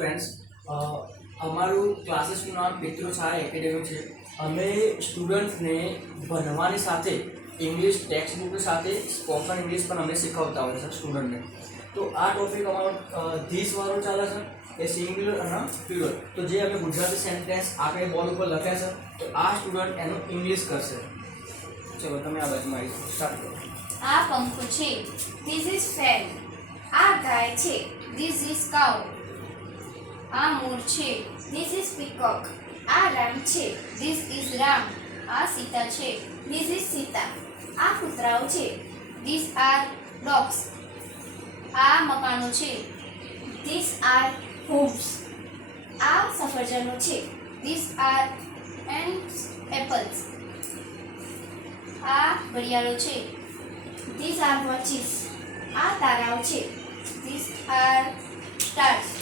Friends, અમારું ક્લાસીસનું નામ પિતૃ છાયા એકેડેમી છે. અમે સ્ટુડન્ટ્સને ભણવાની સાથે ઇંગ્લિશ ટેક્સ્ટ બુક સાથે સ્પોકન ઇંગ્લિશ પણ અમે શીખવતા હોય છે સ્ટુડન્ટને. તો આ ટોપિક અમારો ધીસ વાળો ચાલે છે, એ સિંગ્યુલર અને પ્લુરલ. તો જે અમે ગુજરાતી સેન્ટેન્સ આપણે બોર્ડ ઉપર લખ્યા છે, તો આ સ્ટુડન્ટ એનું ઇંગ્લિશ કરશે. ચલો તમે આ બાજુમાં આવી સ્ટાર્ટ કરો. આ પંખો છે, ધીસ ઇઝ ફેન. આ ગાય છે, ધીસ ઇઝ કાઉ. આ મોર છે, ધીસ ઇઝ પીકોક. આ રામ છે, ધીસ ઇઝ રામ. આ સીતા છે, ધીસ ઇઝ સીતા. આ કૂતરાઓ છે, ધીસ આર ડોગ્સ. આ મકાનો છે, ધીસ આર હોમ્સ. આ સફરજનો છે, ધીસ આર એપલ્સ. આ ઘડિયાળો છે, ધીસ આર વોચીસ. આ તારાઓ છે, ધીસ આર સ્ટાર્સ.